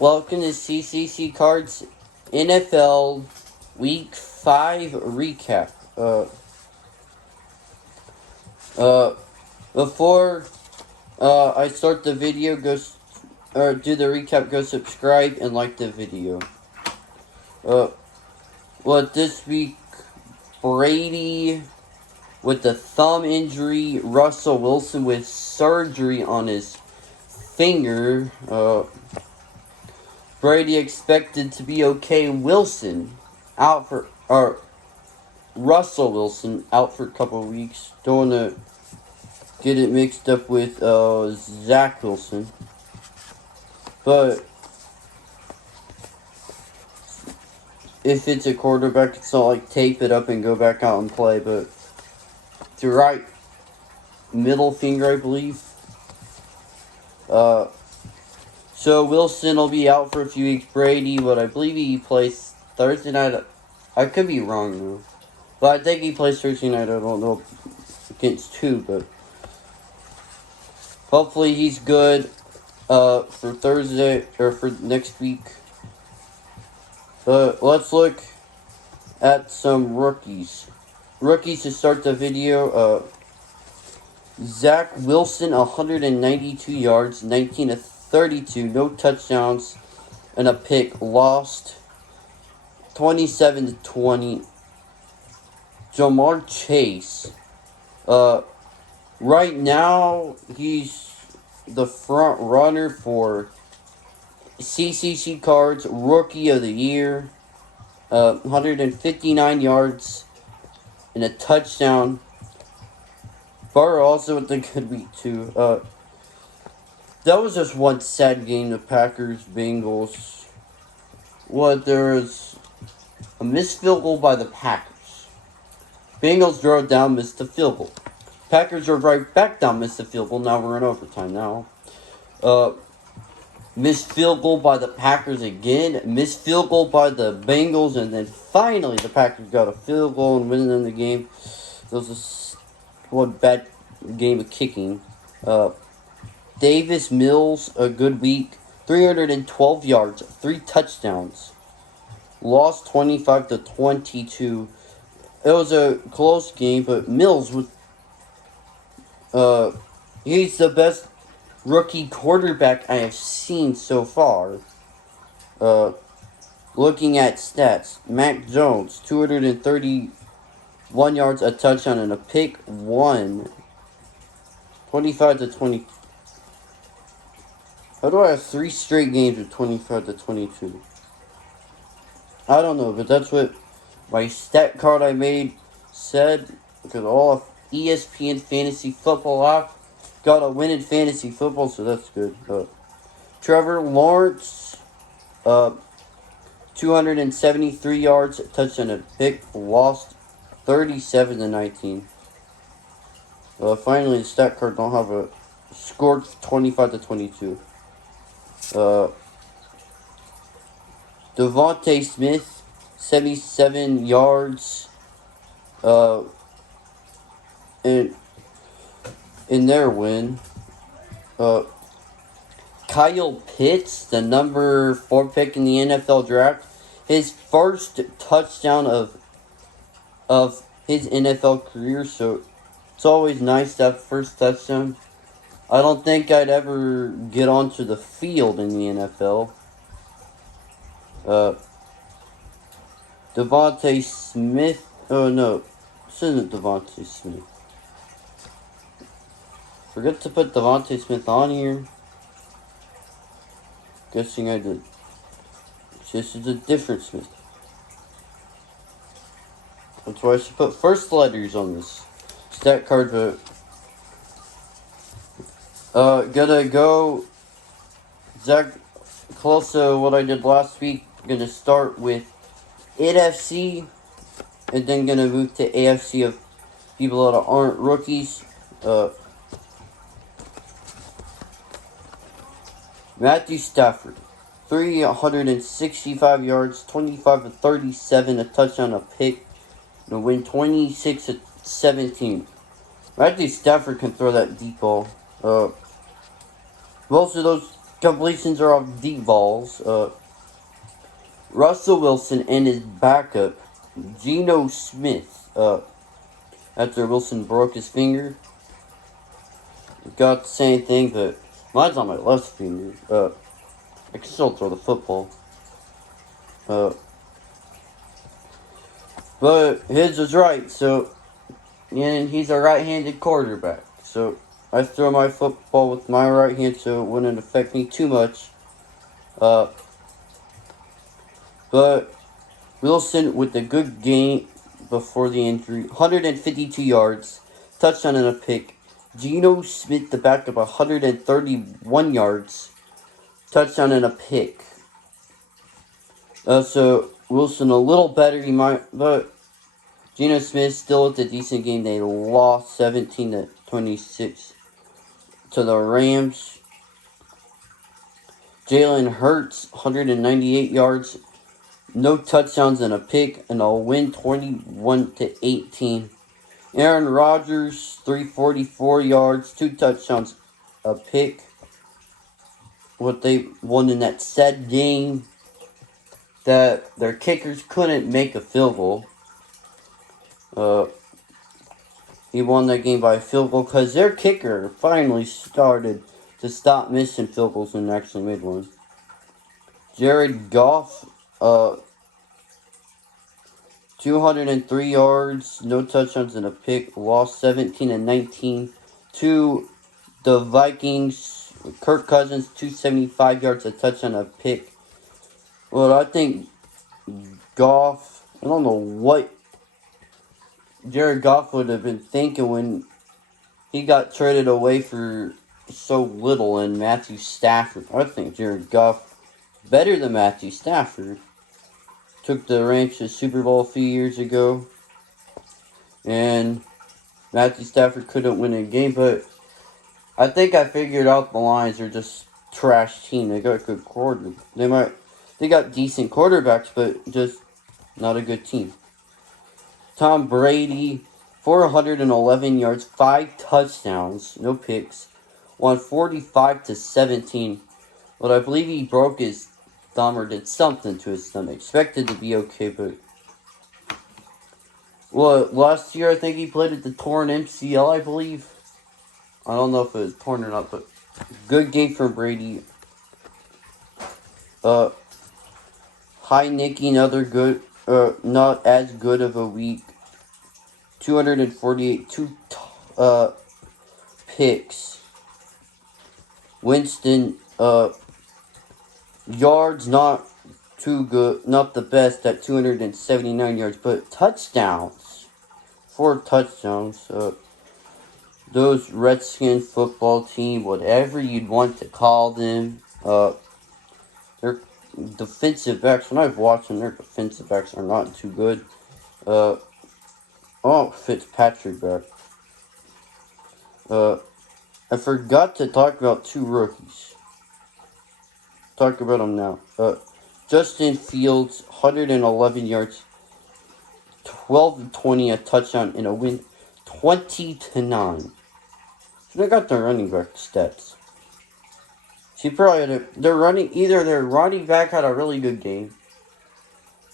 Welcome to CCC Cards NFL Week 5 recap. Before I start the video, do the recap, go subscribe and like the video. This week, Brady with the thumb injury, Russell Wilson with surgery on his finger, Brady expected to be okay. Russell Wilson out for a couple of weeks. Don't want to get it mixed up with Zach Wilson. But if it's a quarterback, it's not like tape it up and go back out and play. But it's your right middle finger, I believe. So Wilson will be out for a few weeks. Brady, but I believe he plays Thursday night. I could be wrong though, but I think he plays Thursday night. I don't know against two, but hopefully he's good for Thursday or for next week. But let's look at some rookies. Rookies to start the video. Zach Wilson, 192 yards, 19 to 32, no touchdowns, and a pick, lost 27 to 20. Jamar Chase, right now he's the front runner for CCC Cards Rookie of the Year. 159 yards and a touchdown. Burrow also with a good week too. That was just one sad game, the Packers-Bengals. There was a missed field goal by the Packers. Bengals drove down, missed the field goal. Packers drove right back down, missed the field goal. Now we're in overtime now. Missed field goal by the Packers again. Missed field goal by the Bengals. And then finally the Packers got a field goal and winning the game. There was one bad game of kicking. Davis Mills, a good week. 312 yards, 3 touchdowns. Lost 25 to 22. It was a close game, but Mills he's the best rookie quarterback I have seen so far. Looking at stats, Mac Jones, 231 yards, a touchdown, and a pick, 1. 25 to 20. How do I have 3 straight games of 25 to 22? I don't know, but that's what my stat card I made said. Because all of ESPN Fantasy Football app got a win in fantasy football, so that's good. Trevor Lawrence, 273 yards, a touchdown, a pick, lost 37 to 19. Finally, the stat card don't have a scored 25 to 22. Devontae Smith, 77 yards. In their win. Kyle Pitts, the number 4 pick in the NFL draft, his first touchdown of his NFL career. So it's always nice to have first touchdown. I don't think I'd ever get onto the field in the NFL. Devontae Smith. Oh no, this isn't Devontae Smith. Forgot to put Devontae Smith on here. Guessing I did. This is a different Smith. That's why I should put first letters on this stat card, but gonna go Zach close to what I did last week. Gonna start with NFC and then gonna move to AFC of people that aren't rookies. Matthew Stafford, 365 yards, 25 to 37, a touchdown, a pick, and a win 26 to 17. Matthew Stafford can throw that deep ball. Most of those completions are off deep balls. Russell Wilson and his backup, Geno Smith, after Wilson broke his finger. Got the same thing, but mine's on my left finger. I can still throw the football. But his was right, so, and he's a right-handed quarterback. So I throw my football with my right hand, so it wouldn't affect me too much. But Wilson with a good game before the injury, 152 yards, touchdown and a pick. Geno Smith, the backup, 131 yards, touchdown and a pick. So Wilson a little better, but Geno Smith still with a decent game. They lost 17-26 to the Rams. Jalen Hurts, 198 yards, no touchdowns and a pick, and a win 21-18. Aaron Rodgers, 344 yards, 2 touchdowns, a pick. What they won in that sad game that their kickers couldn't make a field goal. He won that game by a field goal because their kicker finally started to stop missing field goals and actually made one. Jared Goff, 203 yards, no touchdowns and a pick, lost 17-19 to the Vikings. Kirk Cousins, 275 yards, a touchdown, a pick. Well, I think Goff, I don't know what Jared Goff would have been thinking when he got traded away for so little and Matthew Stafford. I think Jared Goff better than Matthew Stafford. Took the Rams to the Super Bowl a few years ago. And Matthew Stafford couldn't win a game, but I think I figured out the Lions are just trash team. They got good quarterbacks. They got decent quarterbacks, but just not a good team. Tom Brady, 411 yards, 5 touchdowns, no picks, won 45-17. But I believe he broke his thumb or did something to his thumb. Expected to be okay, but well, last year I think he played at the torn MCL, I believe. I don't know if it was torn or not, but good game for Brady. Heineke, another good, not as good of a week. 248, 2 picks. Winston, yards not too good, not the best at 279 yards, but touchdowns. 4 touchdowns. Those Redskin football team, whatever you'd want to call them, their defensive backs, when I've watched them, their defensive backs are not too good. Fitzpatrick back. I forgot to talk about 2 rookies. Talk about them now. Justin Fields, 111 yards, 12-20, a touchdown, and a win, 20-9. So they got their running back stats. She probably had their running back had a really good game,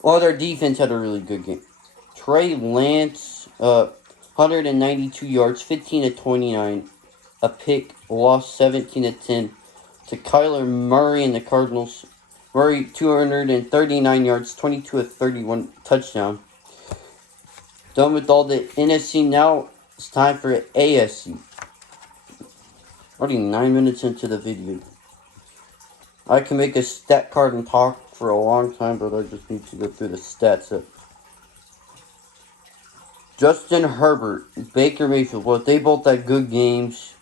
or their defense had a really good game. Trey Lance, 192 yards, 15-29, a pick, lost 17-10 to Kyler Murray and the Cardinals. Murray, 239 yards, 22-31, touchdown. Done with all the NFC, now it's time for AFC. Already 9 minutes into the video. I can make a stat card and talk for a long time, but I just need to go through the stats. Justin Herbert, Baker Mayfield, well, they both had good games.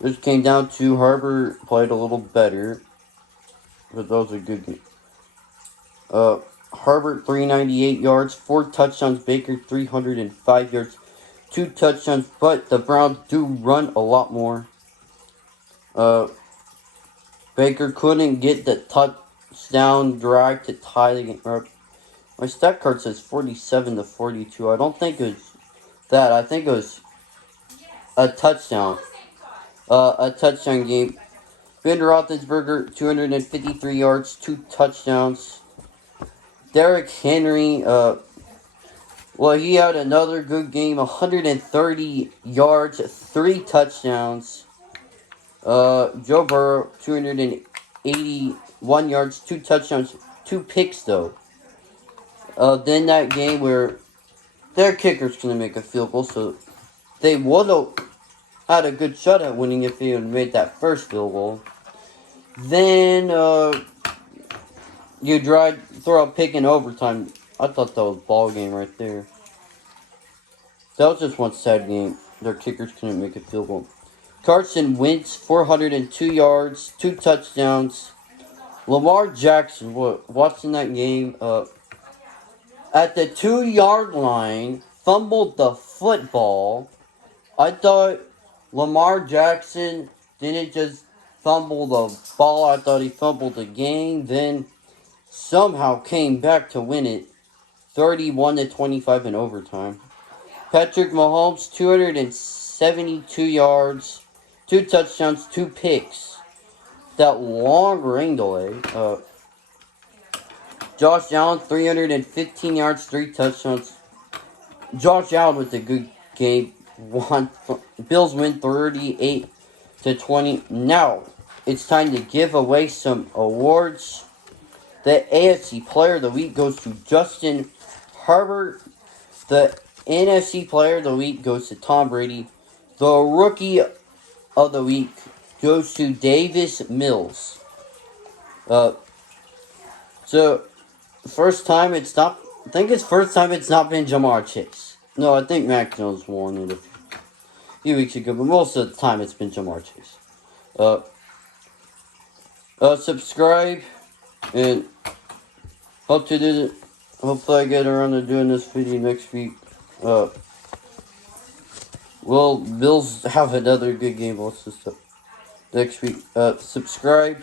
This came down to Herbert played a little better, but those are good games. Herbert, 398 yards, 4 touchdowns. Baker, 305 yards, 2 touchdowns. But the Browns do run a lot more. Baker couldn't get the touchdown drive to tie the game. My stat card says 47-42. I don't think it was that. I think it was a touchdown. A touchdown game. Ben Roethlisberger, 253 yards, 2 touchdowns. Derrick Henry, he had another good game, 130 yards, 3 touchdowns. Joe Burrow, 281 yards, 2 touchdowns, 2 picks, though. Then that game where their kicker's going to make a field goal, so they would have had a good shot at winning if they had made that first field goal. Then, you throw a pick in overtime. I thought that was a ball game right there. That was just one sad game. Their kickers couldn't make a field goal. Carson Wentz, 402 yards, 2 touchdowns. Lamar Jackson, watching that game, at the 2-yard line, fumbled the football. I thought Lamar Jackson didn't just fumble the ball. I thought he fumbled the game. Then somehow came back to win it, 31-25 in overtime. Patrick Mahomes, 272 yards, 2 touchdowns, 2 picks. That long rain delay. Josh Allen, 315 yards, 3 touchdowns. Josh Allen with a good game. Bills win 38-20. Now, it's time to give away some awards. The AFC Player of the Week goes to Justin Herbert. The NFC Player of the Week goes to Tom Brady. The Rookie of the Week goes to Davis Mills. So, first time it's not... I think it's first time it's not been Jamar Chase. No, I think Mac Jones won it a few weeks ago, but most of the time it's been Jamar Chase. Subscribe, and hopefully I get around to doing this video next week. Bills have another good game also next week. Subscribe.